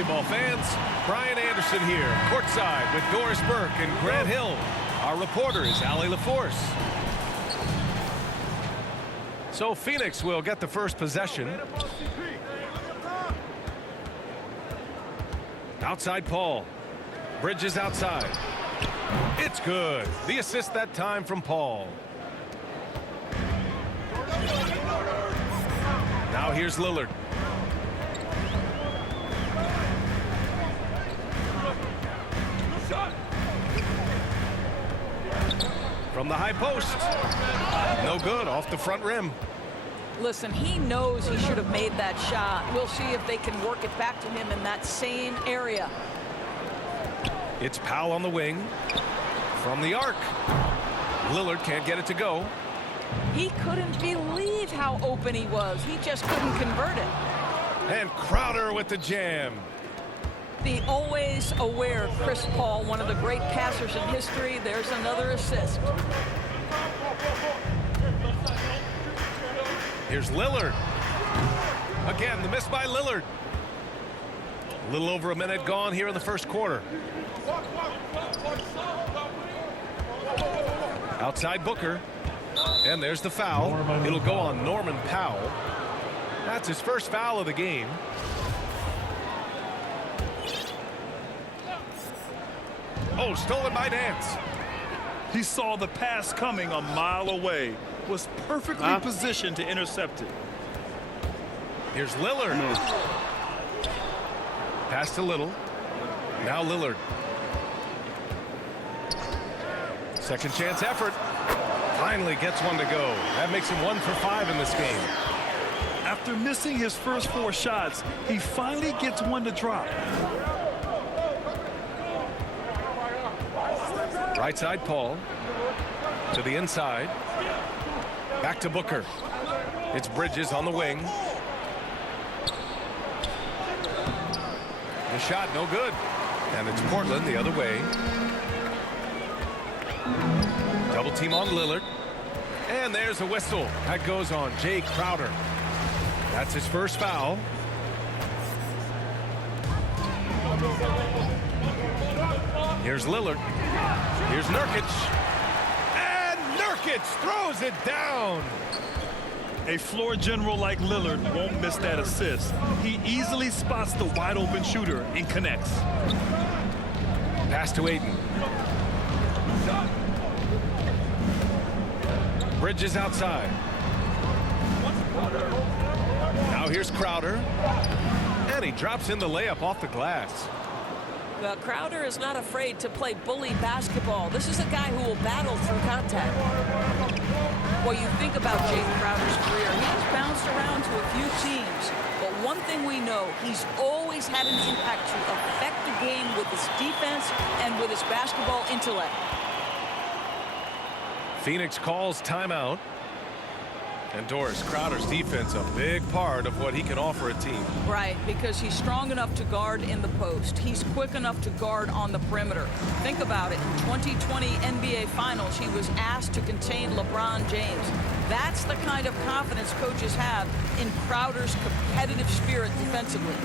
basketball fans. Brian Anderson here, courtside with Doris Burke and Grant Hill. Our reporter is Allie LaForce. So Phoenix will get the first possession. Outside Paul. Bridges outside. It's good. The assist that time from Paul. Now here's Lillard. From the high post. No good, off the front rim. Listen, he knows he should have made that shot. We'll see if they can work it back to him in that same area. It's Powell on the wing. From the arc. Lillard can't get it to go. He couldn't believe how open he was. He just couldn't convert it. And Crowder with the jam. The always aware Chris Paul, one of the great passers in history. There's another assist. Here's Lillard. Again, the miss by Lillard. A little over a minute gone here in the first quarter. Outside Booker. And there's the foul. It'll go on Norman Powell. That's his first foul of the game. Oh, stolen by Nance. He saw the pass coming a mile away. Was perfectly positioned to intercept it. Here's Lillard. Pass to Little. Now Lillard. Second chance effort. Finally gets one to go. That makes him 1 for 5 in this game. After missing his first 4 shots, he finally gets one to drop. Right side Paul. To the inside. Back to Booker. It's Bridges on the wing. The shot no good. And it's Portland the other way. Double team on Lillard. And there's a whistle. That goes on Jay Crowder. That's his first foul. Here's Lillard. Here's Nurkic. And Nurkic throws it down. A floor general like Lillard won't miss that assist. He easily spots the wide open shooter and connects. Pass to Ayton. Bridges outside. Now here's Crowder. And he drops in the layup off the glass. Well, Crowder is not afraid to play bully basketball. This is a guy who will battle through contact. Well, you think about Jay Crowder's career. He's bounced around to a few teams. But one thing we know, he's always had an impact to affect the game with his defense and with his basketball intellect. Phoenix calls timeout. And Doris, Crowder's defense a big part of what he can offer a team. Right, because he's strong enough to guard in the post. He's quick enough to guard on the perimeter. Think about it. In 2020 NBA Finals, he was asked to contain LeBron James. That's the kind of confidence coaches have in Crowder's competitive spirit defensively.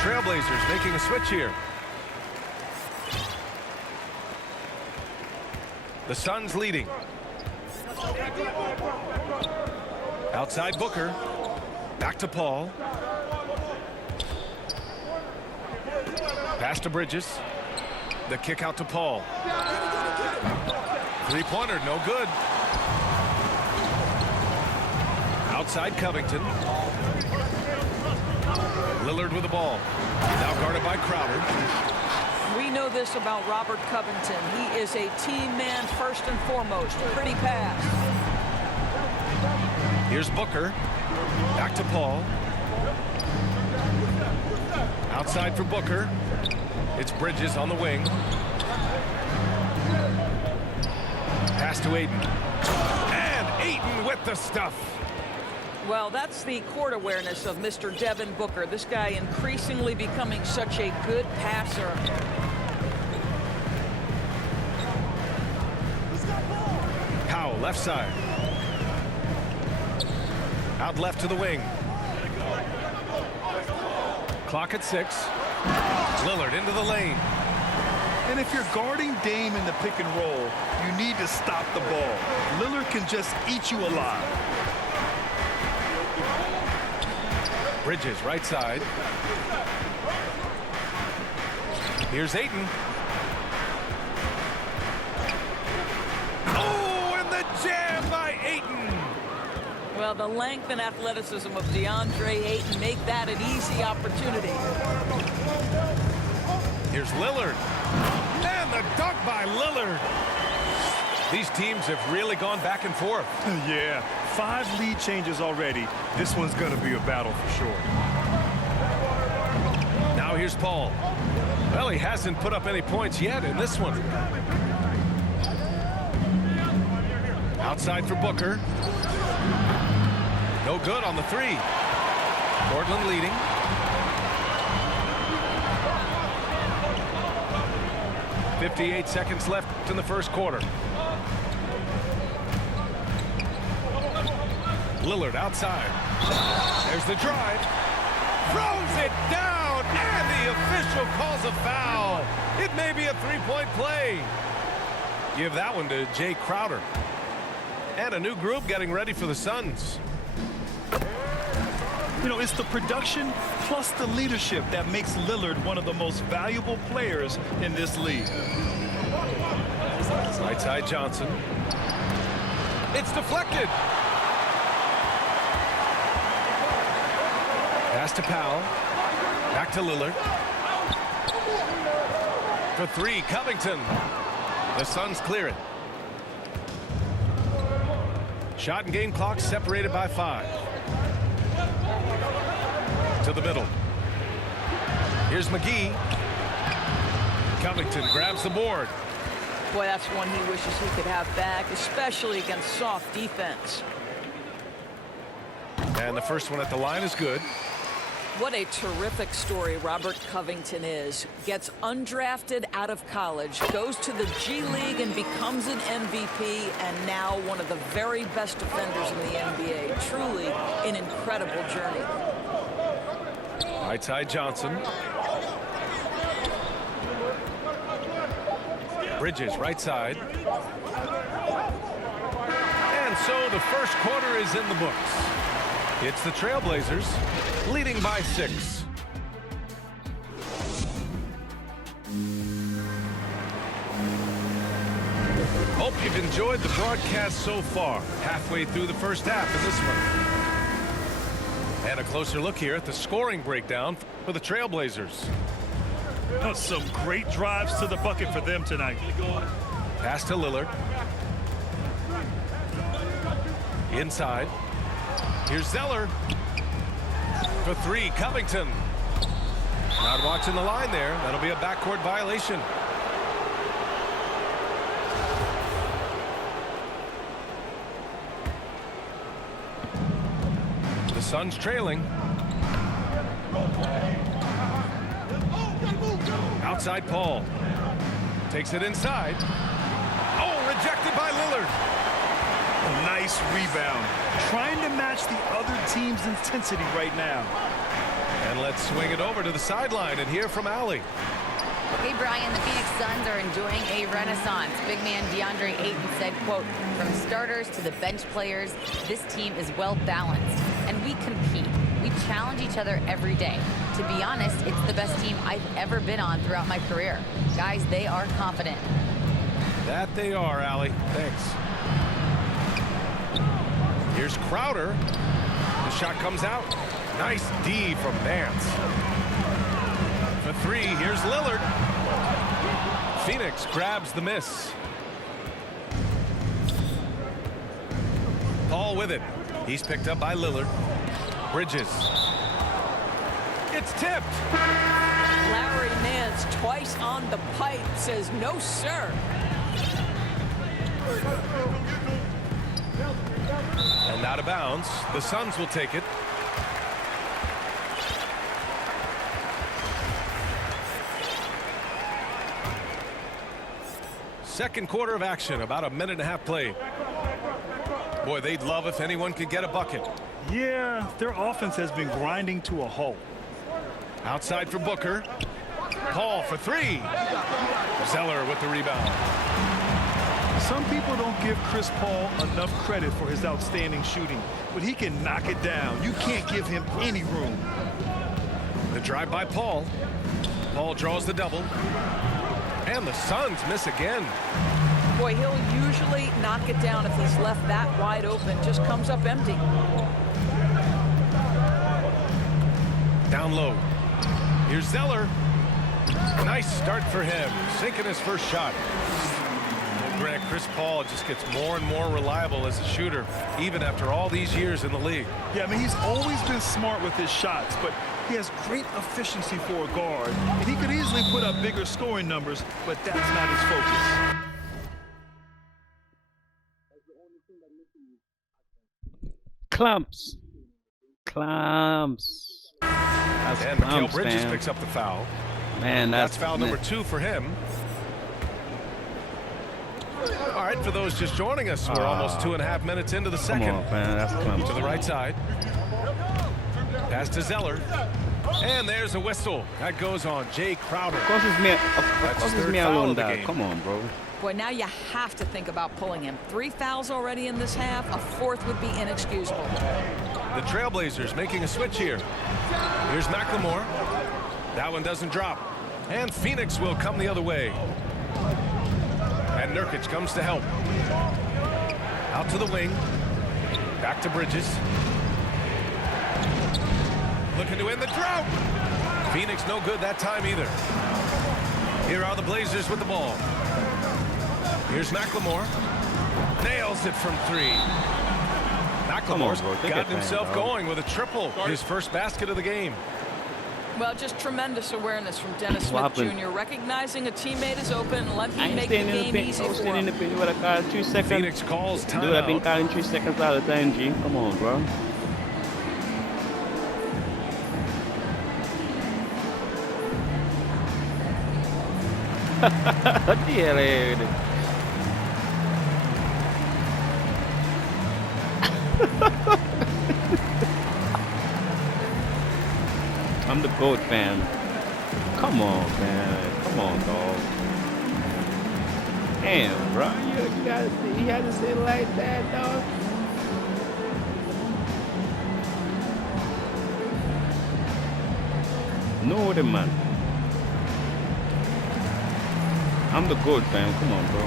Trailblazers making a switch here. The Suns leading. Outside Booker. Back to Paul. Pass to Bridges. The kick out to Paul. Three-pointer, no good. Outside Covington. Lillard with the ball. Now guarded by Crowder. We know this about Robert Covington. He is a team man first and foremost. Pretty pass. Here's Booker. Back to Paul. Outside for Booker. It's Bridges on the wing. Pass to Ayton. And Ayton with the stuff. Well, that's the court awareness of Mr. Devin Booker. This guy increasingly becoming such a good passer. Powell, left side. Out left to the wing. Clock at 6. Lillard into the lane. And if you're guarding Dame in the pick and roll, you need to stop the ball. Lillard can just eat you alive. Bridges, right side. Here's Ayton. Oh, and the jam by Ayton. Well, the length and athleticism of DeAndre Ayton make that an easy opportunity. Here's Lillard. And the dunk by Lillard. These teams have really gone back and forth. Yeah, 5 lead changes already. This one's going to be a battle for sure. Now here's Paul. Well, he hasn't put up any points yet in this one. Outside for Booker. No good on the 3. Portland leading. .58 seconds left in the first quarter. Lillard outside. There's the drive. Throws it down, and the official calls a foul. It may be a 3-point play. Give that one to Jay Crowder. And a new group getting ready for the Suns. You know, it's the production plus the leadership that makes Lillard one of the most valuable players in this league. Right side Johnson. It's deflected. Pass to Powell. Back to Lillard. For 3, Covington. The Suns clear it. Shot and game clock separated by 5. To the middle. Here's McGee. Covington grabs the board. Boy, that's one he wishes he could have back, especially against soft defense. And the first one at the line is good. What a terrific story Robert Covington is. Gets undrafted out of college, goes to the G League and becomes an MVP, and now one of the very best defenders in the NBA. Truly an incredible journey. Right side Johnson. Bridges, right side. And so the first quarter is in the books. It's the Trailblazers leading by 6. Hope you've enjoyed the broadcast so far. Halfway through the first half of this one. And a closer look here at the scoring breakdown for the Trailblazers. Some great drives to the bucket for them tonight. Pass to Lillard. Inside. Here's Zeller. For 3, Covington. Not watching the line there. That'll be a backcourt violation. The Suns trailing. Outside Paul. Takes it inside. Oh, rejected by Lillard. A nice rebound. Trying to match the other team's intensity right now. And let's swing it over to the sideline and hear from Allie. Hey, Brian, the Phoenix Suns are enjoying a renaissance. Big man DeAndre Ayton said, quote, "From starters to the bench players, this team is well balanced, and we compete. We challenge each other every day. To be honest, it's the best team I've ever been on throughout my career. Guys, they are confident." That they are, Allie. Thanks. Here's Crowder. The shot comes out. Nice D from Vance. For 3, here's Lillard. Phoenix grabs the miss. Paul with it. He's picked up by Lillard. Bridges. It's tipped. Larry Nance twice on the pipe says no, sir. And out of bounds. The Suns will take it. Second quarter of action, about a minute and a half played. Boy, they'd love if anyone could get a bucket. Yeah, their offense has been grinding to a halt. Outside for Booker. Paul for three. Zeller with the rebound. Some people don't give Chris Paul enough credit for his outstanding shooting, but he can knock it down. You can't give him any room. The drive by Paul. Paul draws the double. And the Suns miss again. Boy, he'll usually knock it down if he's left that wide open. Just comes up empty. Down low. Here's Zeller. Nice start for him. Sinking his first shot. Well, Grant, Chris Paul just gets more and more reliable as a shooter, even after all these years in the league. Yeah, I mean, he's always been smart with his shots, but he has great efficiency for a guard. And he could easily put up bigger scoring numbers, but that's not his focus. Clumps. That's And Mikal clumps, Bridges man. picks up the foul. Man, That's foul number 2 for him. All right, for those just joining us, we're almost 2.5 minutes into the Come second. on, man. That's clumps. To the right side. Pass to Zeller. And there's a whistle. That goes on Jay Crowder. Of course it's me. Of That's course it's third me foul alone, of the dog. game. Come on, bro. Boy, now you have to think about pulling him. 3 fouls already in this half. A 4th would be inexcusable. The Trailblazers making a switch here. Here's McLemore. That one doesn't drop. And Phoenix will come the other way. And Nurkic comes to help. Out to the wing. Back to Bridges. Looking to end the drought. Phoenix no good that time either. Here are the Blazers with the ball. Here's McLemore. Nails it from 3. McLemore's bro. Take gotten it, man, himself dog. going with a triple. His first basket of the game. Well, just tremendous awareness from Dennis What Smith happened? Jr. Recognizing a teammate is open. Let I me ain't make the staying in the game paint. easy I was for staying in him. the paint. What I call 3 seconds. Phoenix calls Dude, I've been timeout. calling 3 seconds all the time, G. Come on, bro. What the hell is it? I'm the GOAT fan. Come on, man. Come on, dog. Damn, bro. You had to say it like that, dog. No, the man. I'm the GOAT fan. Come on, bro.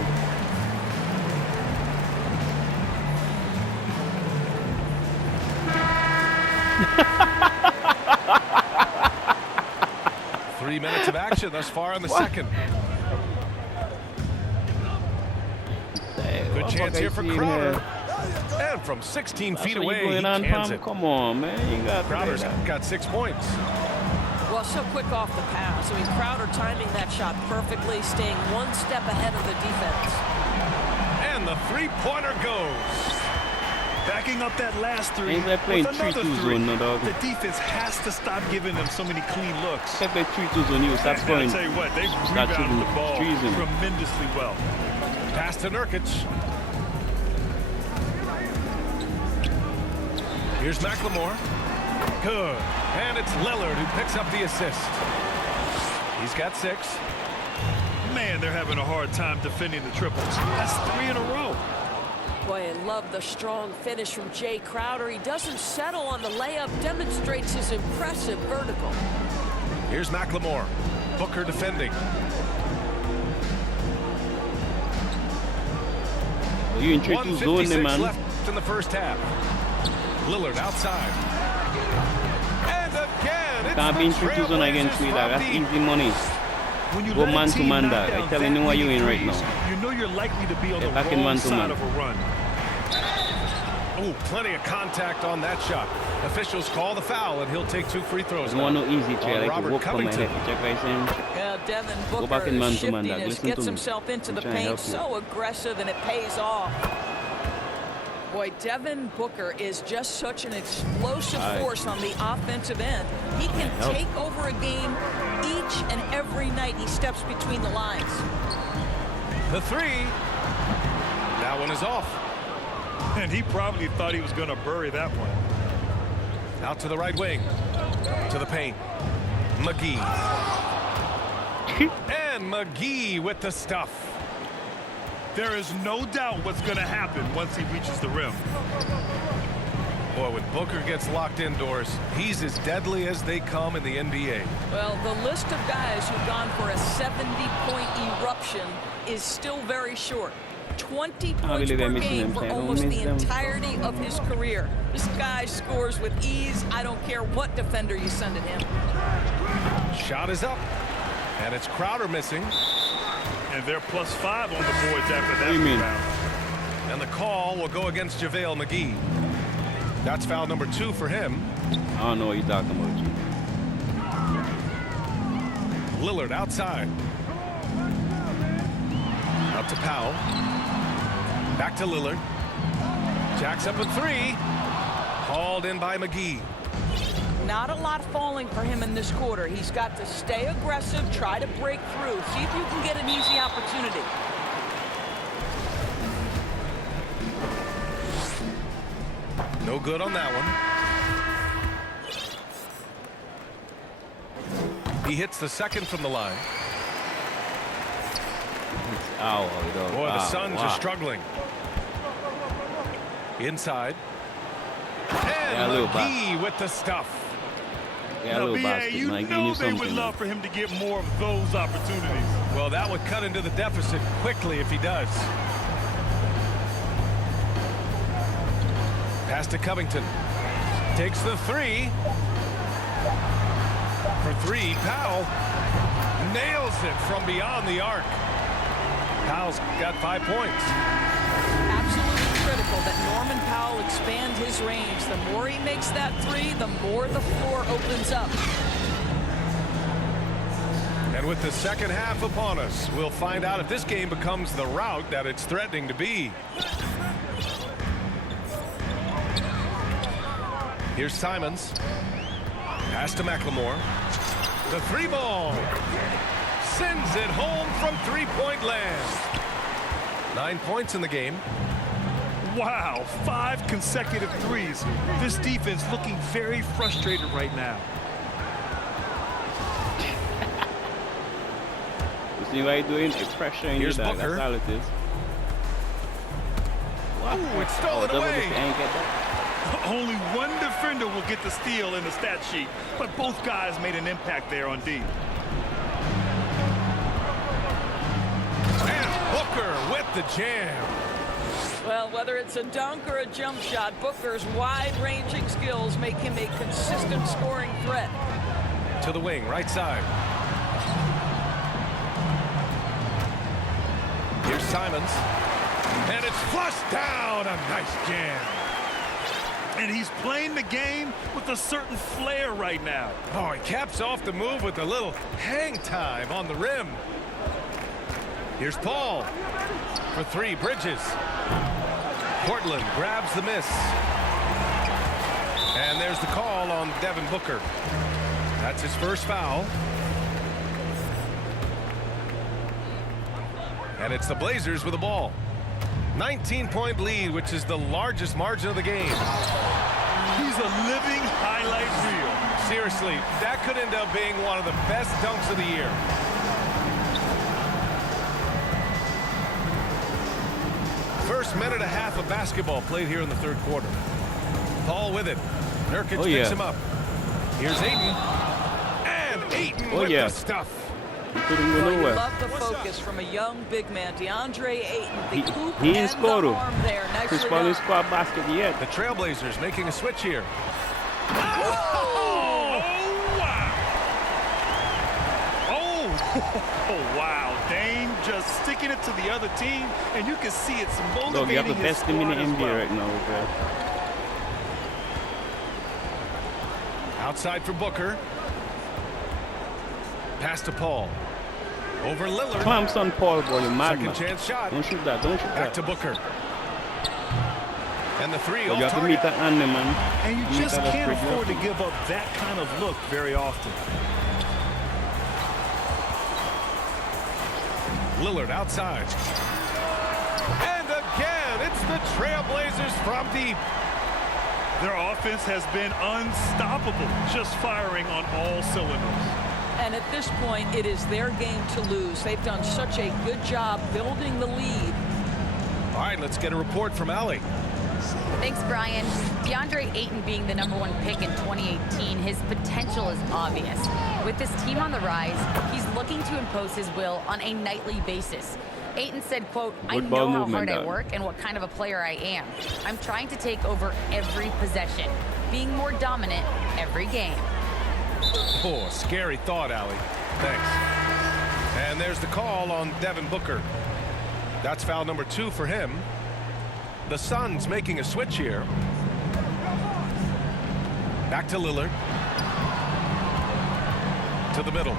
Three minutes of action thus far in the second. Good chance here for Crowder. And from 16 feet away, he cans it. Come on, man. You got Crowder's got 6 points. Well, so quick off the pass. I mean, Crowder timing that shot perfectly, staying one step ahead of the defense. And the three-pointer goes. Backing up that last 3 Ain't that playing with another 3-2 3. zone, no, dog? The defense has to stop giving them so many clean looks. Step at 3-2 on you. Stop And scoring. I'll tell you what, they Start rebounded shooting the ball trees in. tremendously well. Pass to Nurkic. Here's McLemore. Good. And it's Lillard who picks up the assist. He's got 6. Man, they're having a hard time defending the triples. That's 3 in a row. Boy, I love the strong finish from Jay Crowder. He doesn't settle on the layup, demonstrates his impressive vertical. Here's McLemore. Booker defending. You in 3-2 zone, 1:56 man. left in the first half. Lillard outside. And again, it's Can't be in the 3-2 zone against me, Trailblazers dog. That's from deep. easy money. When you Go let a man to team man, knock dog. down I'm telling that you what you many in right threes, now. you know you're likely to be on Get the back in wrong man to side man. of a run. Ooh, plenty of contact on that shot. Officials call the foul, and he'll take 2 free throws. Doesn't want no easy On trade. Like Robert to whoop on my Covington. head. Check what I'm saying? Yeah, Devin Booker, back in man to man, dog. shiftiness, Listen gets to me. himself into I'm the trying to paint, help you. so aggressive, and it pays off. Boy, Devin Booker is just such an explosive All right. force on the offensive end. He can Help. take over a game each and every night he steps between the lines. The 3. That one is off. And he probably thought he was going to bury that one. Out to the right wing. To the paint. McGee. And McGee with the stuff. There is no doubt what's going to happen once he reaches the rim. Boy, when Booker gets locked indoors, he's as deadly as they come in the NBA. Well, the list of guys who've gone for a 70-point eruption is still very short. 20 points believe per I'm missing game them, for so I don't almost miss the them. entirety of his career. This guy scores with ease. I don't care what defender you send at him. Shot is up. And it's Crowder missing. And they're +5 on the boards after that do you mean? rebound. And the call will go against JaVale McGee. That's foul number 2 for him. I don't know what you're talking about, G. Lillard outside. Out to Powell. Back to Lillard. Jacks up a 3. Hauled in by McGee. Not a lot falling for him in this quarter. He's got to stay aggressive, try to break through. See if you can get an easy opportunity. No good on that one. He hits the second from the line. Ow, dog. Boy, the Ow, Suns wow. are struggling. Inside. Yeah, a little And back. McGee with the stuff. Yeah, a Now, little BA, basket, you man. Give know you they would something. love for him to get more of those opportunities. Well, that would cut into the deficit quickly if he does. Pass to Covington. Takes the 3. For 3, Powell nails it from beyond the arc. Powell's got 5 points. Absolutely critical that Norman Powell expand his range. The more he makes that 3, the more the floor opens up. And with the second half upon us, we'll find out if this game becomes the rout that it's threatening to be. Here's Simons. Pass to McLemore. The 3 ball. Sends it home from 3-point land. 9 points in the game. Wow, 5 consecutive threes. This defense looking very frustrated right now. You see what he's doing? It's pressure in Here's you, dog. Booker. That's all it is. Ooh, it's stolen double away. this, ain't get that. Only one defender will get the steal in the stat sheet, but both guys made an impact there on D. And Booker with the jam. Well, whether it's a dunk or a jump shot, Booker's wide-ranging skills make him a consistent scoring threat. To the wing, right side. Here's Simons. And it's flushed down. A nice jam. And he's playing the game with a certain flair right now. Oh, he caps off the move with a little hang time on the rim. Here's Paul. For 3, Bridges. Portland grabs the miss. And there's the call on Devin Booker. That's his first foul. And it's the Blazers with the ball. 19-point lead, which is the largest margin of the game. He's a living highlight reel. Seriously, that could end up being one of the best dunks of the year. First minute and a half of basketball played here in the third quarter. Paul with it. Nurkic picks him up. Here's Ayton. And Ayton with the stuff. He couldn't go Well, you nowhere. love the focus from a young big man, DeAndre Ayton. The hoop He and ain't scored. the arm there. Nicely Chris Paul ain't done. scored a basket yet. The Trailblazers making a switch here. Oh, wow. Oh, Oh, wow. Dame just sticking it to the other team, and you can see it's motivating Look, you have the his best team in the squad as NBA well. right now, bro. Outside for Booker. Pass to Paul. Over Lillard. Clemson, Paul, bro, you Second madman. chance shot. Don't shoot that. Don't shoot Back that. to Booker. And the three But off you have to target. meet that Andy, man. And you Meet just that can't aspect, afford to yeah. give up that kind of look very often. Lillard outside. And again, it's the Trailblazers from deep. Their offense has been unstoppable, just firing on all cylinders. And at this point, it is their game to lose. They've done such a good job building the lead. All right, let's get a report from Allie. Thanks, Brian. DeAndre Ayton being the #1 pick in 2018, his potential is obvious. With this team on the rise, he's looking to impose his will on a nightly basis. Ayton said, quote, "I Good ball know how movement, hard I dog. work and what kind of a player I am. I'm trying to take over every possession, being more dominant every game." Oh, scary thought, Allie. Thanks. And there's the call on Devin Booker. That's foul number 2 for him. The Suns making a switch here. Back to Lillard. To the middle.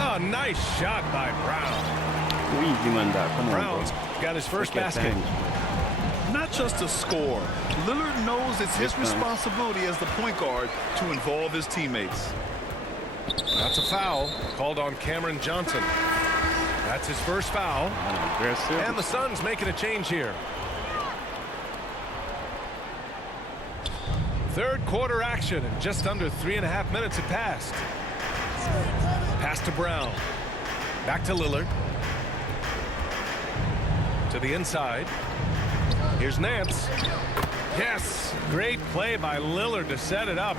Oh, nice shot by Brown. Easy, man, that. Come on, Brown's bro. got his first Take your basket. time. Not just a score. Lillard knows it's his Yes, man. responsibility as the point guard to involve his teammates. That's a foul called on Cameron Johnson. That's his first foul. Aggressive. And the Suns making a change here. Third quarter action, and just under 3.5 minutes have passed. Pass to Brown. Back to Lillard. To the inside. Here's Nance. Yes, great play by Lillard to set it up.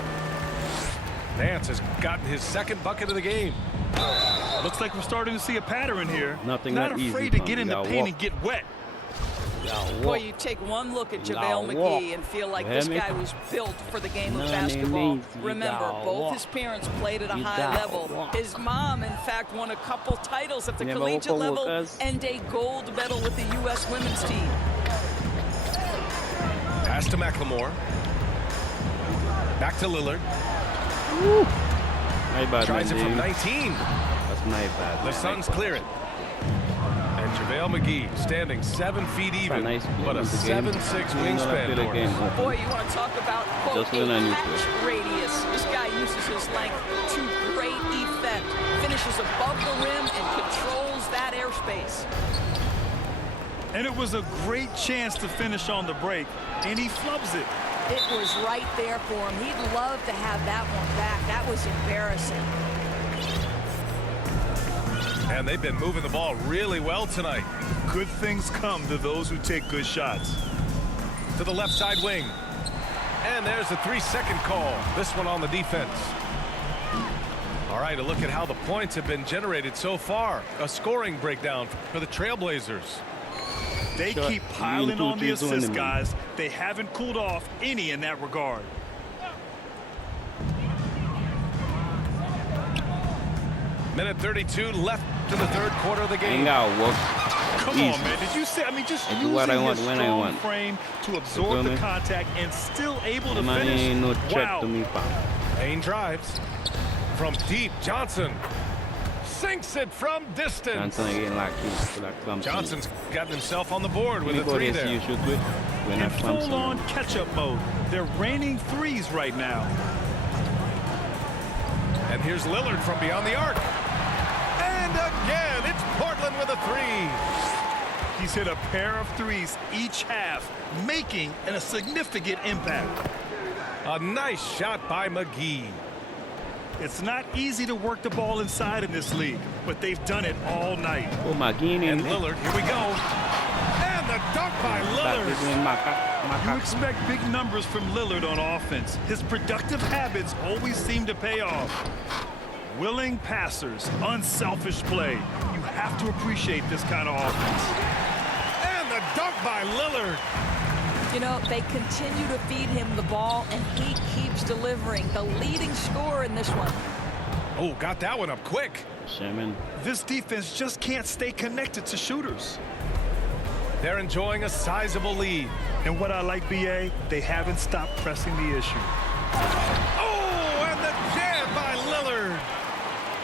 Nance has gotten his second bucket of the game. Looks like we're starting to see a pattern here. Nothing Not that easy, afraid to man. get in You the gotta paint walk. and get wet. Boy, you take one look at JaVale Now walk. McGee and feel like You this hear me? guy was built for the game of Nah, basketball. you Remember, gotta both walk. his parents played at a You high gotta level. walk. His mom, in fact, won a couple titles at the Never collegiate walk over, level cuz. and a gold medal with the U.S. women's team. Pass to McLemore. Back to Lillard. My bad, Tries it man, from Dave. 19. That's my bad. The man. Suns clear it. And JaVale McGee standing 7 feet even, nice play but a in the game. 7'6" You know, I wingspan. feel the game. Norris. Boy, you want to talk about, quote, Just when I a need to. catch radius. This guy uses his length to great effect. Finishes above the rim and controls that airspace. And it was a great chance to finish on the break, and he flubs it. It was right there for him. He'd love to have that one back. That was embarrassing. And they've been moving the ball really well tonight. Good things come to those who take good shots. To the left side wing. And there's a 3-second call. This one on the defense. All right, a look at how the points have been generated so far. A scoring breakdown for the Trailblazers. They Sure. keep piling Two, on the three, two in assists, the middle. guys. They haven't cooled off any in that regard. Minute 32 left to the third quarter of the Ain't game. gotta work. Come Easy. on, man. Did you say? I mean, just I do using what I want his when I strong want. frame to feel absorb the me? contact and still able to Man, finish. ain't no threat Wow. to me, pal. Payne drives. From deep, Johnson sinks it from distance. Johnson again like you, like Clemson. Johnson's gotten himself on the board with a Anybody 3 see you there. shoot with? We're In not Clemson. full-on catch-up mode. They're raining threes right now. And here's Lillard from beyond the arc. And again, it's Portland with a 3. He's hit a pair of threes each half, making a significant impact. A nice shot by McGee. It's not easy to work the ball inside in this league, but they've done it all night. Oh, McGee And in Lillard, here we go. And the dunk by Lillard. You expect big numbers from Lillard on offense. His productive habits always seem to pay off. Willing passers, unselfish play. You have to appreciate this kind of offense. And the dunk by Lillard. You know, they continue to feed him the ball, and he keeps delivering. The leading scorer in this one. Oh, got that one up quick. Sherman. This defense just can't stay connected to shooters. They're enjoying a sizable lead. And what I like, BA, they haven't stopped pressing the issue. Oh, and the jam by Lillard.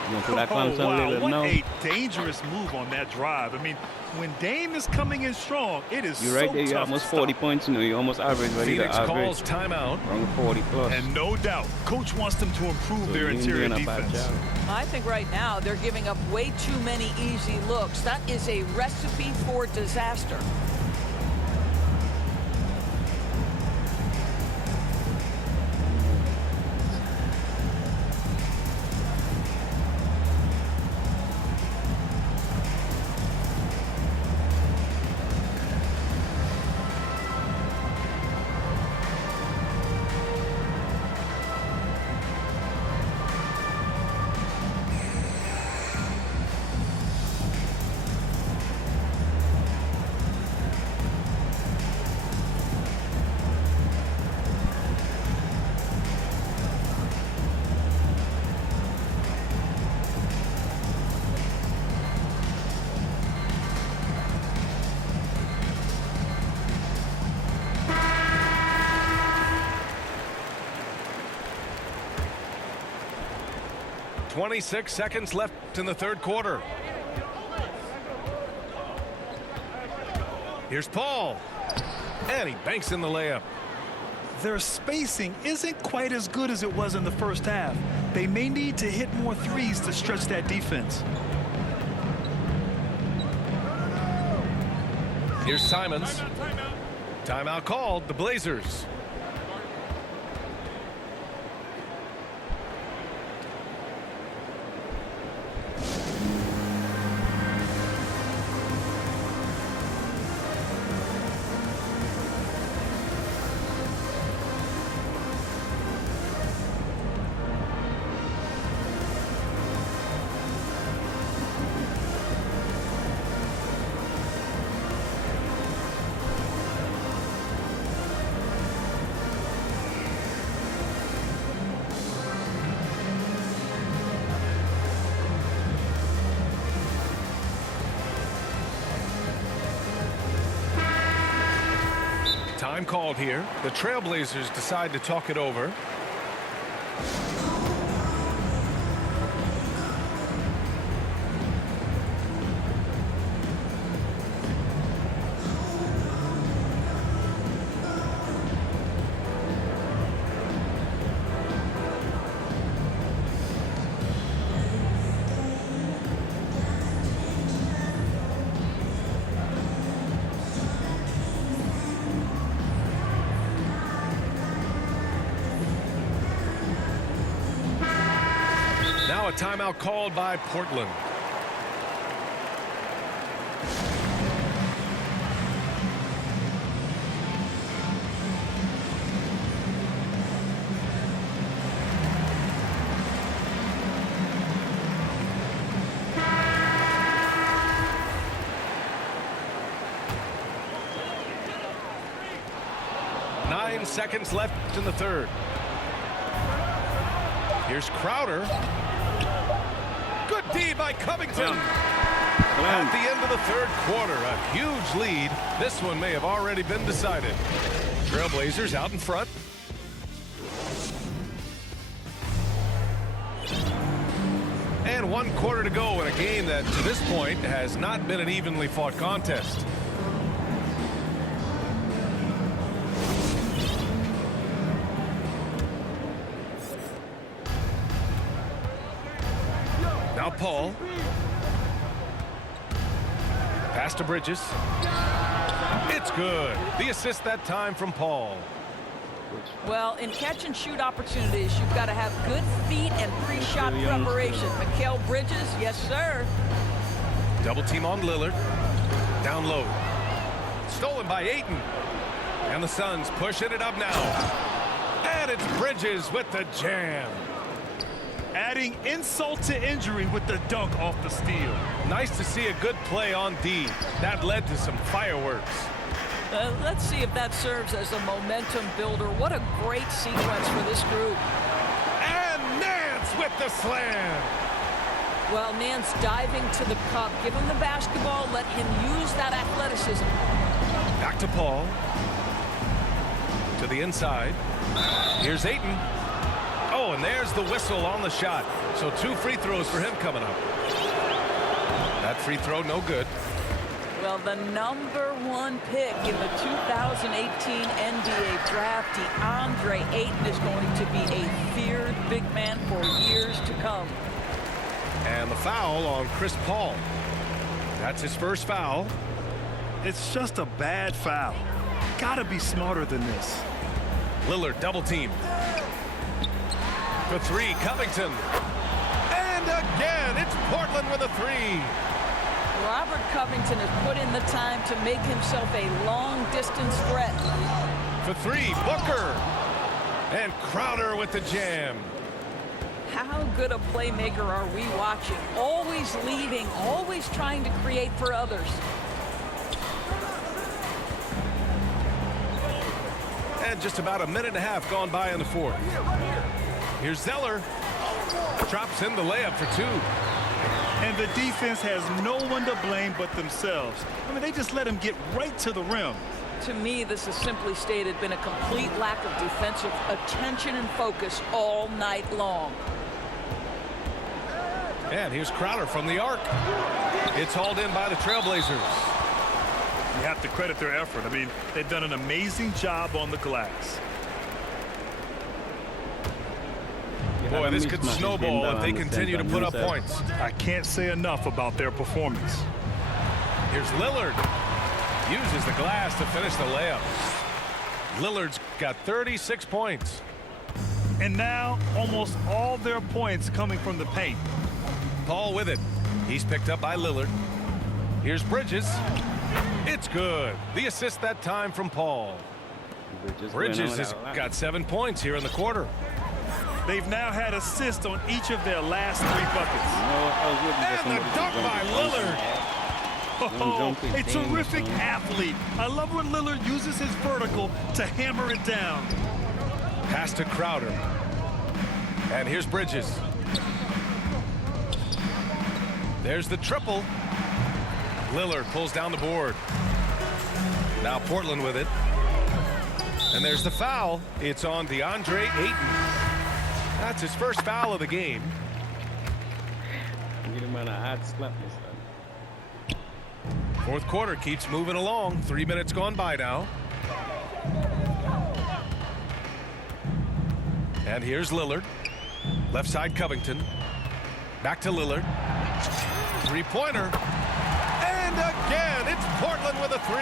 You gonna put that clamps on Lillard? What No. a dangerous move on that drive. I mean, when Dame is coming in strong, it is You're right so there. You're tough almost to 40 stop. points. You know, you're almost average. Ready Phoenix to average. calls timeout. Around 40 plus. And no doubt, coach wants them to improve So their you ain't interior doing a bad defense. job. I think right now they're giving up way too many easy looks. That is a recipe for disaster. .26 seconds left in the third quarter. Here's Paul. And he banks in the layup. Their spacing isn't quite as good as it was in the first half. They may need to hit more threes to stretch that defense. Here's Simons. Timeout called. The Blazers. Time called here. The Trailblazers decide to talk it over. Now a timeout called by Portland. Nine seconds left in the third. Here's Crowder. Good D by Covington. At the end of the third quarter, a huge lead. This one may have already been decided. Trailblazers out in front. And 1 quarter to go in a game that, to this point, has not been an evenly fought contest. Now Paul. Pass to Bridges. It's good. The assist that time from Paul. Well, in catch and shoot opportunities, you've got to have good feet and pre-shot preparation. Mikal Bridges, yes, sir. Double team on Lillard. Down low. Stolen by Ayton. And the Suns pushing it up now. And it's Bridges with the jam. Adding insult to injury with the dunk off the steal. Nice to see a good play on D. That led to some fireworks. Let's see if that serves as a momentum builder. What a great sequence for this group. And Nance with the slam. Well, man's diving to the cup. Give him the basketball. Let him use that athleticism. Back to Paul. To the inside. Here's Ayton. Oh, and there's the whistle on the shot. So 2 free throws for him coming up. That free throw, no good. Well, the #1 pick in the 2018 NBA draft, DeAndre Ayton, is going to be a feared big man for years to come. And the foul on Chris Paul. That's his first foul. It's just a bad foul. Gotta be smarter than this. Lillard double teamed. For 3, Covington. And again, it's Portland with a 3. Robert Covington has put in the time to make himself a long-distance threat. For 3, Booker. And Crowder with the jam. How good a playmaker are we watching? Always leading, always trying to create for others. And just about a minute and a half gone by in the 4th. Here's Zeller. Drops in the layup for 2. And the defense has no one to blame but themselves. I mean, they just let him get right to the rim. To me, this has simply stated been a complete lack of defensive attention and focus all night long. And here's Crowder from the arc. It's hauled in by the Trailblazers. You have to credit their effort. I mean, they've done an amazing job on the glass. Boy, this could snowball if they continue to put up points. I can't say enough about their performance. Here's Lillard. Uses the glass to finish the layup. Lillard's got 36 points. And now, almost all their points coming from the paint. Paul with it. He's picked up by Lillard. Here's Bridges. It's good. The assist that time from Paul. Bridges has got 7 points here in the quarter. They've now had assists on each of their last 3 buckets. And the dunk by Lillard. Oh, a terrific athlete. I love when Lillard uses his vertical to hammer it down. Pass to Crowder. And here's Bridges. There's the triple. Lillard pulls down the board. Now Portland with it. And there's the foul. It's on DeAndre Ayton. That's his first foul of the game. Fourth quarter keeps moving along. 3 minutes gone by now. And here's Lillard. Left side Covington. Back to Lillard. 3-pointer. And again, it's Portland with a 3.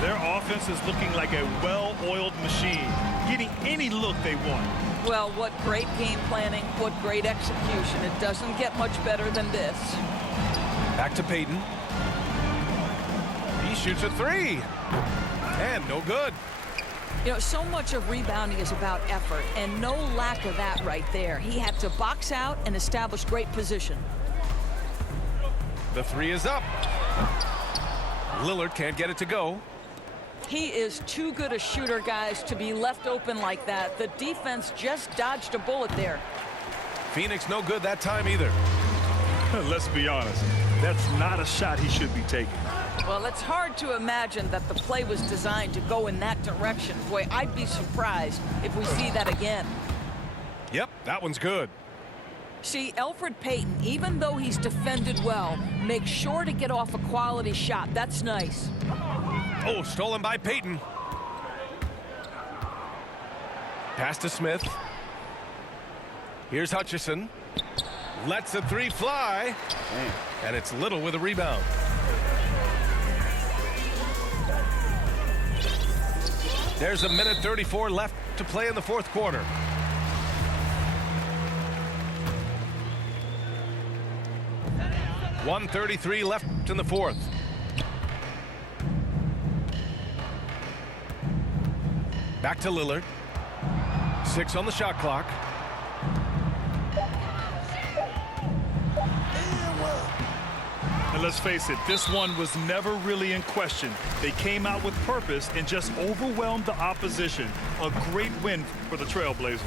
Their offense is looking like a well-oiled machine, getting any look they want. Well, what great game planning, what great execution. It doesn't get much better than this. Back to Payton. He shoots a 3. And no good. You know, so much of rebounding is about effort, and no lack of that right there. He had to box out and establish great position. The 3 is up. Lillard can't get it to go. He is too good a shooter, guys, to be left open like that. The defense just dodged a bullet there. Phoenix no good that time either. Let's be honest, that's not a shot he should be taking. Well, it's hard to imagine that the play was designed to go in that direction. Boy, I'd be surprised if we see that again. Yep, that one's good. See, Elfrid Payton, even though he's defended well, makes sure to get off a quality shot. That's nice. Oh, stolen by Payton. Pass to Smith. Here's Hutchison. Lets the 3 fly. And it's Little with a rebound. There's 1:34 left to play in the fourth quarter. .133 left in the fourth. Back to Lillard. 6 on the shot clock. And let's face it, this one was never really in question. They came out with purpose and just overwhelmed the opposition. A great win for the Trailblazers.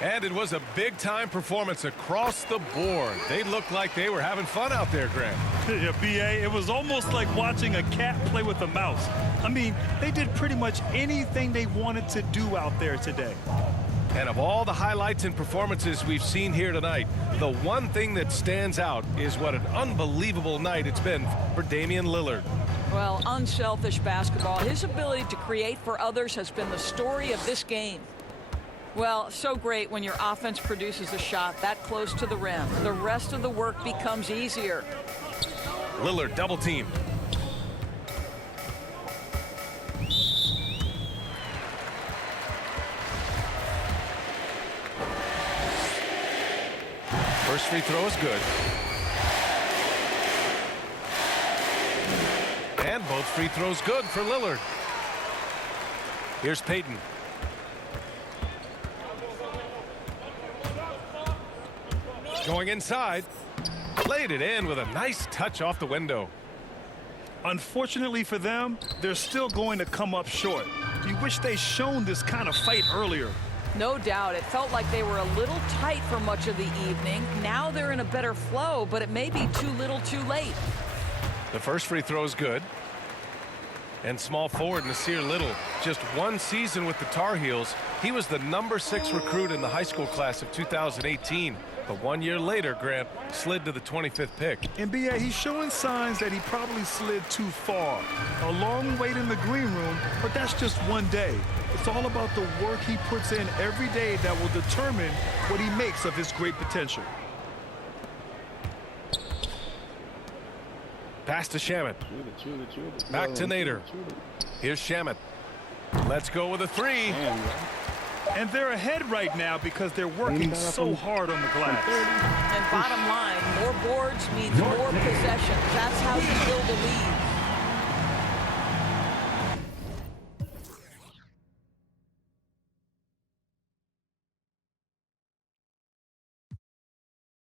And it was a big-time performance across the board. They looked like they were having fun out there, Grant. Yeah, B.A., it was almost like watching a cat play with a mouse. I mean, they did pretty much anything they wanted to do out there today. And of all the highlights and performances we've seen here tonight, the one thing that stands out is what an unbelievable night it's been for Damian Lillard. Well, unselfish basketball. His ability to create for others has been the story of this game. Well, so great when your offense produces a shot that close to the rim. The rest of the work becomes easier. Lillard double team. First free throw is good. And both free throws good for Lillard. Here's Payton. Going inside. Laid it in with a nice touch off the window. Unfortunately for them, they're still going to come up short. You wish they'd shown this kind of fight earlier. No doubt. It felt like they were a little tight for much of the evening. Now they're in a better flow, but it may be too little too late. The first free throw is good. And small forward Nasir Little, just one season with the Tar Heels. He was the #6 recruit in the high school class of 2018. But 1 year later, Grant slid to the 25th pick. NBA, he's showing signs that he probably slid too far. A long wait in the green room, but that's just one day. It's all about the work he puts in every day that will determine what he makes of his great potential. Pass to Shamet. Back to Nader. Here's Shamet. Let's go with a three. And they're ahead right now because they're working so hard on the glass. And bottom line, more boards means more possessions. That's how you build a lead.